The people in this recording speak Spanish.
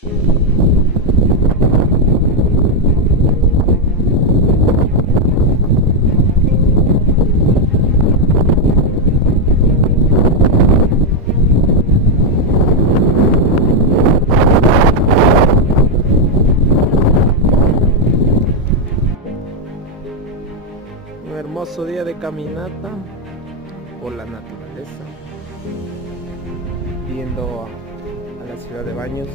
Un hermoso día de caminata por la naturaleza, viendo a la ciudad de Baños.